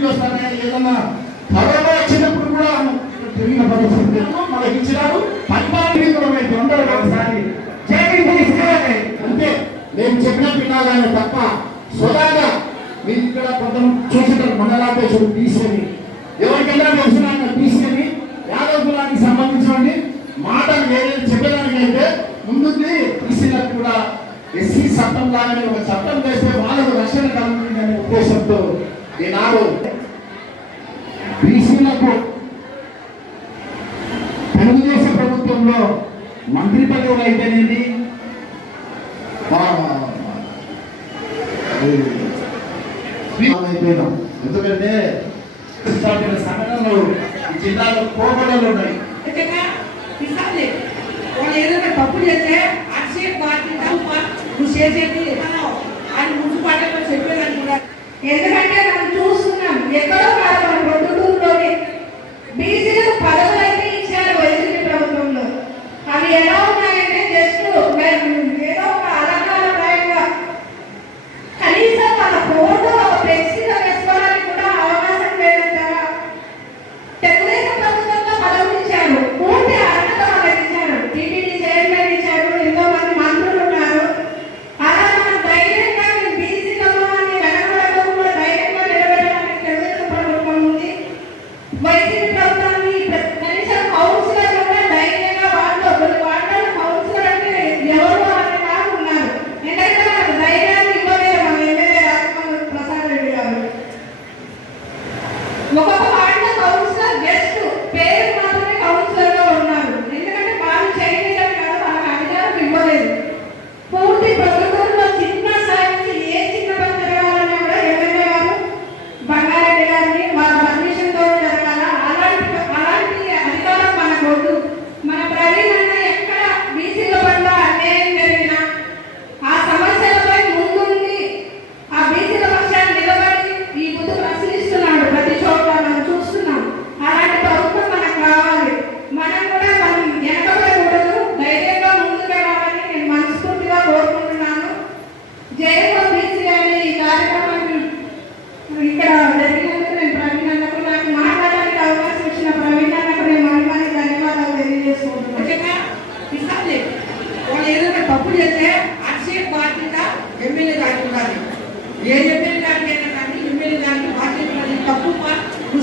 టీవీలో సరే ఏదన్నా కరోనా వచ్చినప్పుడు కూడా తిరిగిన పరిస్థితి. మనకి ఇచ్చినారు. పద్నాలుగు ఉండదు ఒకసారి అంటే నేను చెప్పిన పిల్లగానే తప్ప స్వదాగా మీరు ఇక్కడ కొంత చూసినారు మండలాధ్యక్షుడు బీసీని. ఎవరికైనా తెలిసిన తీసుకొని యాదవ్ కులానికి సంబంధించినటువంటి మాటలు ఏదైనా చెప్పడానికైతే ముందుంది బీసీలకు కూడా ఎస్సీ చట్టం లాగానే ఒక చట్టం చేస్తే వాళ్ళకు రక్షణ కలుగుతుంది అనే ఉద్దేశంతో ఈనాడు బీసీలకు తెలుగుదేశం ప్రభుత్వంలో మంత్రి పదవులు అయితేనేది ఎందుకంటే సంఘటనలు జిల్లాలో కోపడలు ఉన్నాయి. తప్పు చేస్తే పార్టీ చేసేది అని ముందు పాటలో చెప్పేదనుకున్నారు ఎందుకంటే ఎక్కడో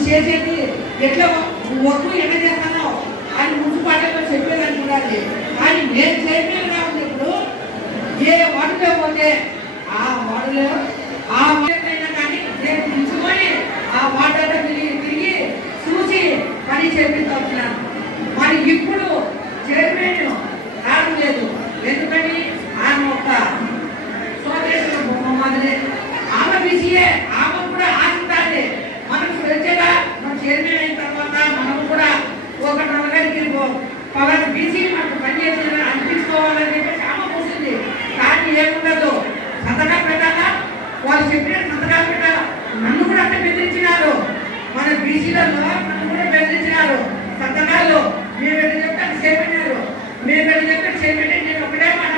చేసేది ఎట్లా ఒట్టు ఎట్లా చేస్తానో ఆయన ముందు పాటలు చెప్పేదని చూడాలి. ఆయన నేను చేయలేదు ఉన్నప్పుడు ఏ వనలో పోతే ఆ వనలో ఆ వనకైనా కానీ నేను తీసుకొని ఆ వాటర్ తిరిగి తిరిగి చూసి పని చేపిస్తున్నాను మరి ఇప్పుడు చెప్పిన సంతకాలు పెట్టారు నన్ను కూడా అట్ట బెదిరించినారు. మన బీసీలలో నన్ను కూడా బెదిరించినారు. సంతకాలు మేము ఎట్లా చెప్తాను చేపెట్టినారు మేము ఎట్లా చెప్తాను చేపెట్టి నేను ఒకటే మాట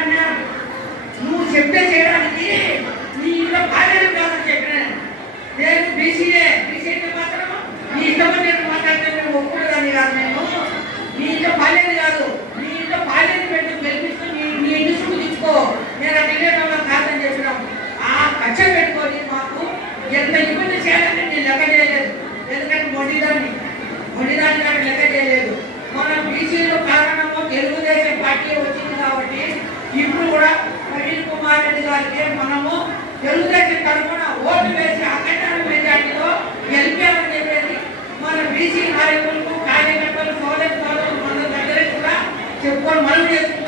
తరఫున ఓట్లు వేసి అక్కటాడు మెజార్టీలో గెలిపామని చెప్పేసి మన బీసీ నాయకులకు కార్యకర్తలు సోదరు సోదరులు మన దగ్గర కూడా చెప్పుకొని మనం చేసుకుంటాం